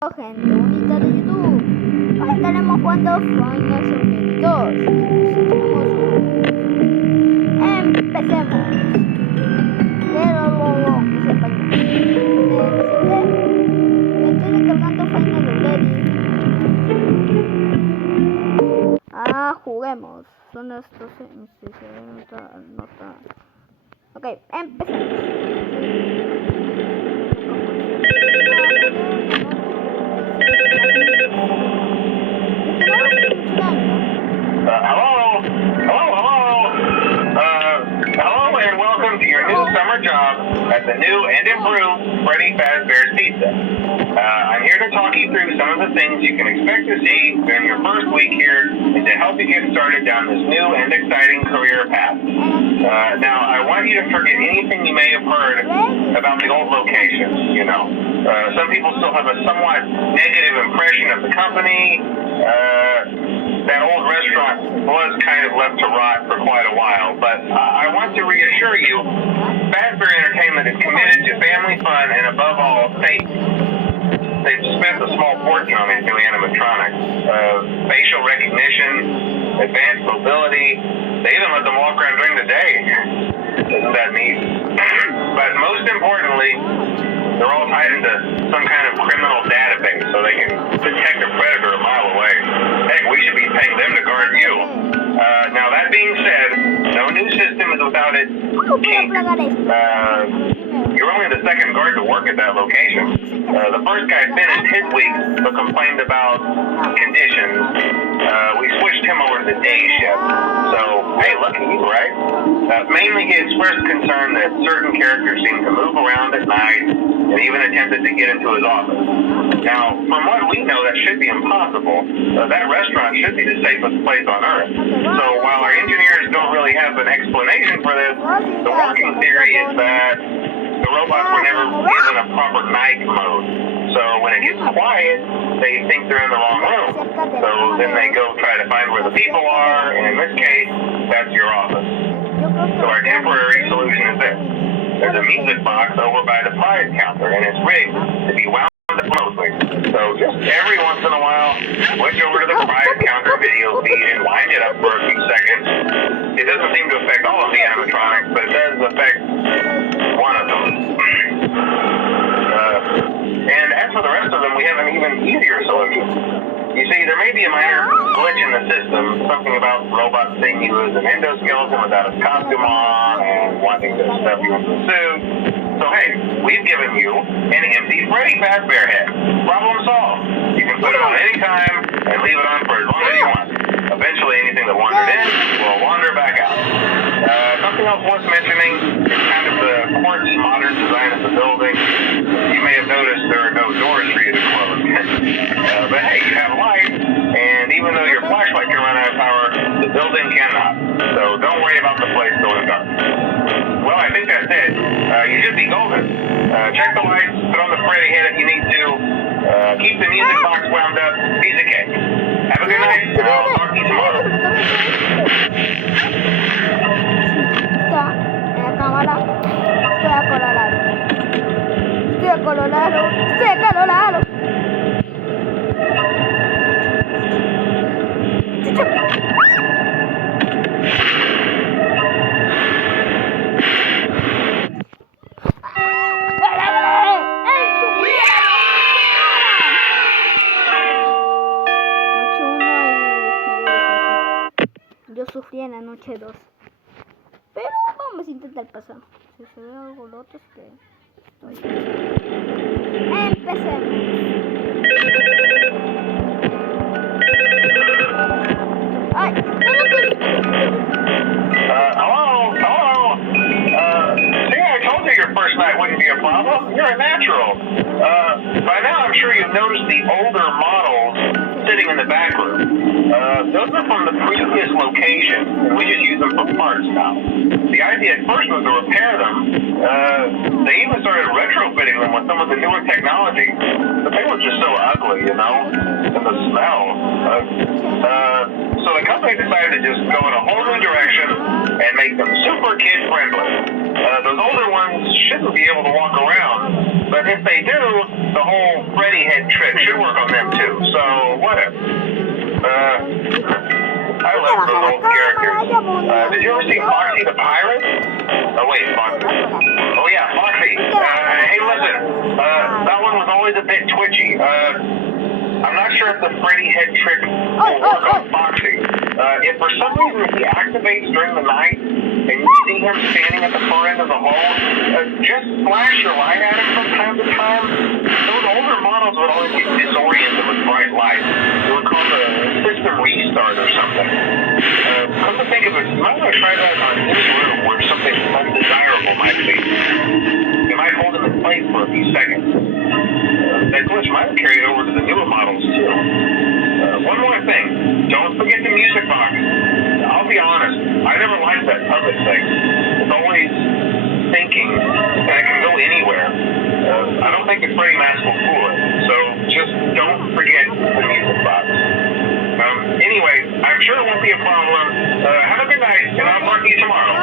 Gente bonita de YouTube, hoy estaremos jugando Final Fantasy 2. Empecemos. Quiero luego que sepan que me estoy descargando Final Fantasy. Juguemos. Son estos nota. Ok, empecemos. Hello, and welcome to your new summer job at the new and improved Freddy Fazbear's Pizza. I'm here to talk you through some of the things you can expect to see during your first week here and to help you get started down this new and exciting career path. Now, I want you to forget anything you may have heard about the old locations, some people still have a somewhat negative impression of the company. That old restaurant was kind of left to rot for quite a while, but I want to reassure you, Fazbear Entertainment is committed to family fun and above all, safety. They've spent a small fortune on these new animatronics. Facial recognition, advanced mobility, they even let them walk around during the day. Isn't that neat? But most importantly, they're all tied into some kind of criminal database so they can detect a predator a mile away. Heck, we should be paying them to guard you. Now that being said, no new system is without its kinks. You're only the second guard to work at that location. The first guy finished his week but complained about conditions. We switched him over to the day shift. So, hey, lucky you, right? Mainly he expressed concern that certain characters seem to move around at night and even attempted to get into his office. Now, from what we know, that should be impossible. That restaurant should be the safest place on Earth. So while our engineers don't really have an explanation for this, the working theory is that the robots were never given a proper night mode. So when it gets quiet, they think they're in the wrong room. So then they go try to find where the people are, and in this case, that's your office. So our temporary solution is this. There's a music box over by the prize counter, and it's rigged to be wound up closely. So just every once in a while, switch over to the prize counter video feed and wind it up for a few seconds. It doesn't seem to affect all of the animatronics, but it does affect one of them. And as for the rest of them, we have an even easier solution. You see, there may be a minor glitch in the system, something about robots seeing you as an endoskeleton without a costume on and wanting to stuff you into a suit. So hey, we've given you an empty Freddy Fazbear head. Problem solved. You can put it on any time and leave it on for as long as you want. Eventually anything that wandered in will wander back out. Something else worth mentioning is kind of the quirky modern design of the building. You may have noticed there are no doors for you to close. But hey, you have light, and even though your flashlight can run out of power, the building cannot. So don't worry about the place going dark. Well, I think that's it. You should be golden. Check the lights, put on the Freddy head if you need to. Keep the music box wound up. Piece of cake. Have a good night. I'll talk to you tomorrow. Está en la cámara. Estoy acolorado. Estoy acolorado. Yo sufrí en la noche 2. Pero vamos a intentar pasar. Si se ve algo lo otro es que estoy. Empecemos. Ay, Hello? See, I told you your first night wouldn't be a problem. You're a natural. By now I'm sure you've noticed the older models sitting in the back room. Those are from the previous location, and we just use them for parts now. The idea at first was to repair them. They even started retrofitting them with some of the newer technology, but they were just so ugly, and the smell. So the company decided to just go in a whole new direction and make them super kid friendly. Those older ones shouldn't be able to walk around, but if they do, the whole Freddy head trick should work on them too. So whatever. I love those old characters. Did you ever see Foxy the Pirate? Oh wait, Foxy. Oh yeah, Foxy. Hey, listen. That one was always a bit twitchy. I'm not sure if the Freddy head trick will work on Foxy. If for some reason he activates during the night and you see him standing at the far end of the hall, just flash your light at him from time to time. Those older models would always get disoriented with bright lights. It would cause a system restart or something. Come to think of it, you might want to try that on any room where something undesirable might be. You might hold him in place for a few seconds. That glitch might have carried over to the newer models too. One more thing, don't forget the music box. I'll be honest, I never liked that puppet thing. It's always thinking, and it can go anywhere. I don't think the Freddy mask will fool it, so just don't forget the music box. Anyway, I'm sure it won't be a problem. Have a good night, and I'll talk to you tomorrow.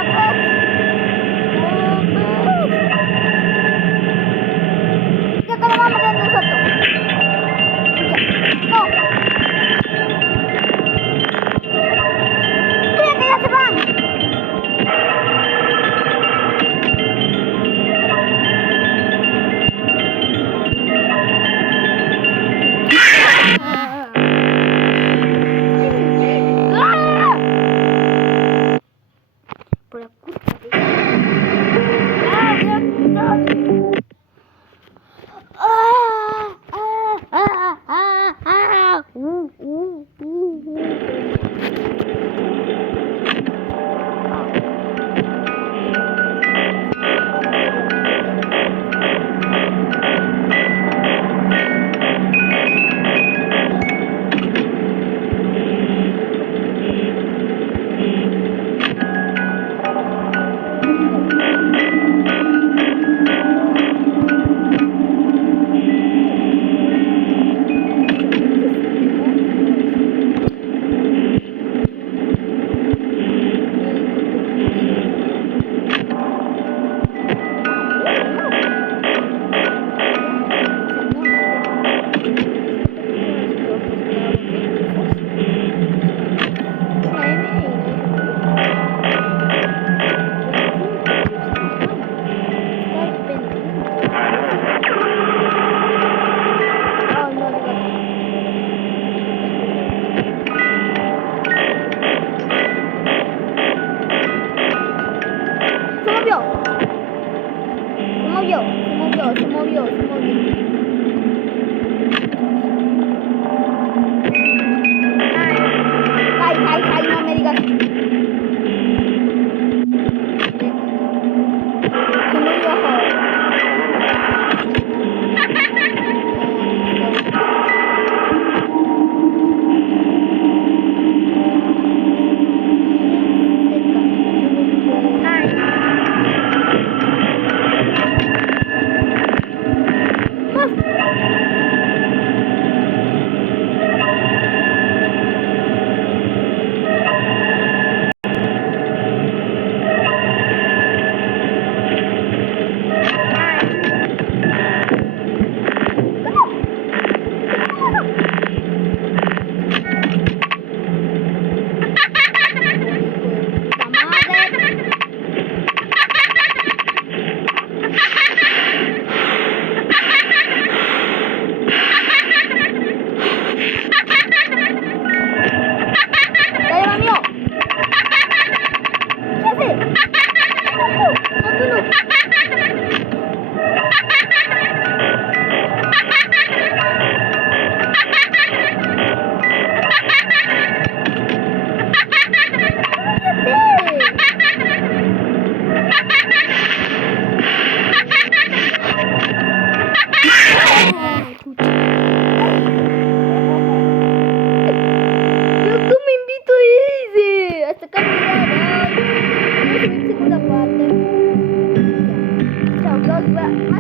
Segunda parte. Chao,